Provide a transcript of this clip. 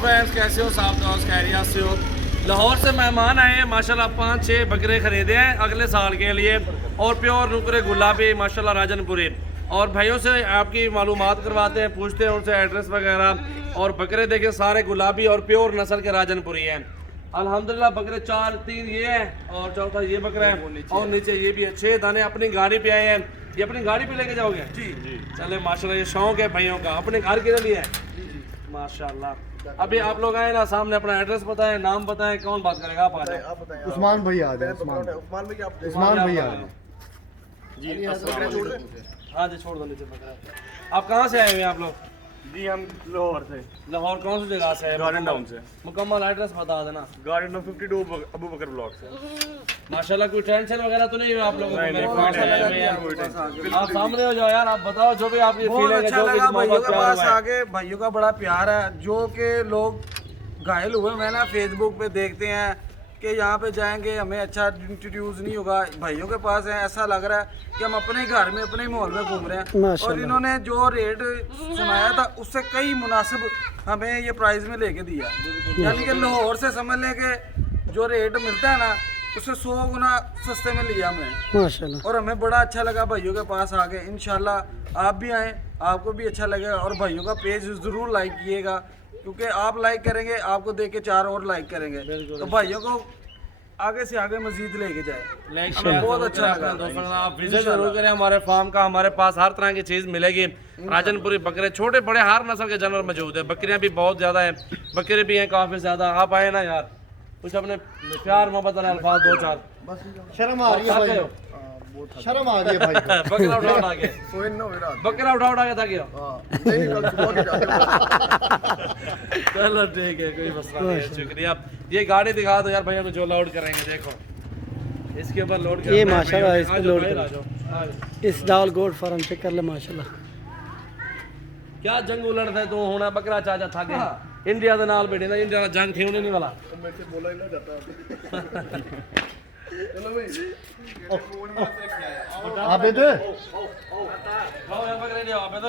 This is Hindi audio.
फ्रेंड्स, कैसे हो? साफ दोस्त खैरियत से हो? लाहौर से मेहमान आए हैं माशाल्लाह, 5-6 बकरे खरीदे हैं अगले साल के लिए और प्योर नुकरे गुलाबी माशाल्लाह राजनपुरी। और भाइयों से आपकी मालूमात करवाते हैं, पूछते हैं उनसे एड्रेस वगैरह। और बकरे देखे सारे गुलाबी और प्योर नस्ल के राजनपुरी हैं अल्हम्दुलिल्लाह। बकरे 4-3 ये हैं और चौथा ये बकरा है और नीचे ये भी है। 6 दाने अपनी गाड़ी पे आए हैं। ये अपनी गाड़ी पे लेके जाओगे? जी जी। चले माशाल्लाह, ये शौक है भाइयों का, अपने घर के लिए है माशाल्लाह। अभी आप लोग आए ना, सामने अपना एड्रेस बताएं, नाम बताएं, कौन बात करेगा? आप आ जाए। उस्मान भैया आ जाए। उस्मान भैया आ जाए जी। हाँ जी, छोड़ दो नीचे बकरा। आप कहाँ से आए हुए हैं आप लोग? जी हम लाहौर से। लाहौर कौन सी जगह से है? गार्डन टाउन से। मुकम्मल एड्रेस बता देना। गार्डन टाउन 52 अबू बकर ब्लॉक से। माशाल्लाह, कोई टेंशन वगैरह तो नहीं है आप लोगों को? नहीं, कोई टेंशन। आप सामने हो जाओ यार, आप बताओ जो भी आपकी बहुत फीलिंग है, अच्छा जो भी लगा भाइयों मोहब्बत के प्यार पास हुआ है। आके। भाइयों का बड़ा प्यार है, जो कि लोग घायल हुए मैं ना फेसबुक पे देखते हैं कि यहाँ पे जाएंगे हमें अच्छा इंट्रोड्यूस नहीं होगा। भाइयों के पास है, ऐसा लग रहा है कि हम अपने घर में अपने माहौल में घूम रहे हैं। और इन्होंने जो रेट सुनाया था उससे कई मुनासिब हमें ये प्राइस में लेके दिया। यानी कि लाहौर से समझ लें कि जो रेट मिलता है ना उससे 100 गुना सस्ते में लिया हमने माशाल्लाह। और हमें बड़ा अच्छा लगा भाइयों के पास आके। इंशाल्लाह आप भी आएँ, आपको भी अच्छा लगेगा। और भाइयों का पेज ज़रूर लाइक कीजिएगा, क्योंकि आप लाइक करेंगे आपको देख के 4 और लाइक करेंगे, तो भाइयों को आगे से आगे मजीद लेके जाए। हमें बहुत अच्छा लगा। दोस्तों, आप विजिट जरूर करें हमारे फार्म का। हमारे पास हर तरह की चीज़ मिलेगी। राजनपुरी बकरे छोटे बड़े हर नस्ल के जानवर मौजूद है। बकरियां भी बहुत ज़्यादा हैं, बकरे भी हैं काफ़ी ज़्यादा। आप आए ना यार, कुछ अपने प्यार मोहब्बत वाले अल्फाज 2-4। शर्म आ रही है भाई, शर्म आ रही है भाई। बकरा उठा के बकरा उठा के था क्या? चलो ठीक है, कोई मसला नहीं है, शुक्रिया। ये गाड़ी दिखा दो यार भैया को, जो लोड करेंगे। देखो इसके ऊपर लोड ये माशाल्लाह इस पे लोड इस डाल गोड फार्म चेक कर ले माशाल्लाह। क्या जंग उलटदा तो होना बकरा चाचा था के इंडिया दे नाल बैठे ना, इंडिया दा जंग थे नहीं वाला। मेरे से बोला ही ना जाता। चलो भाई आबिद बकरे ले आओ आबिद।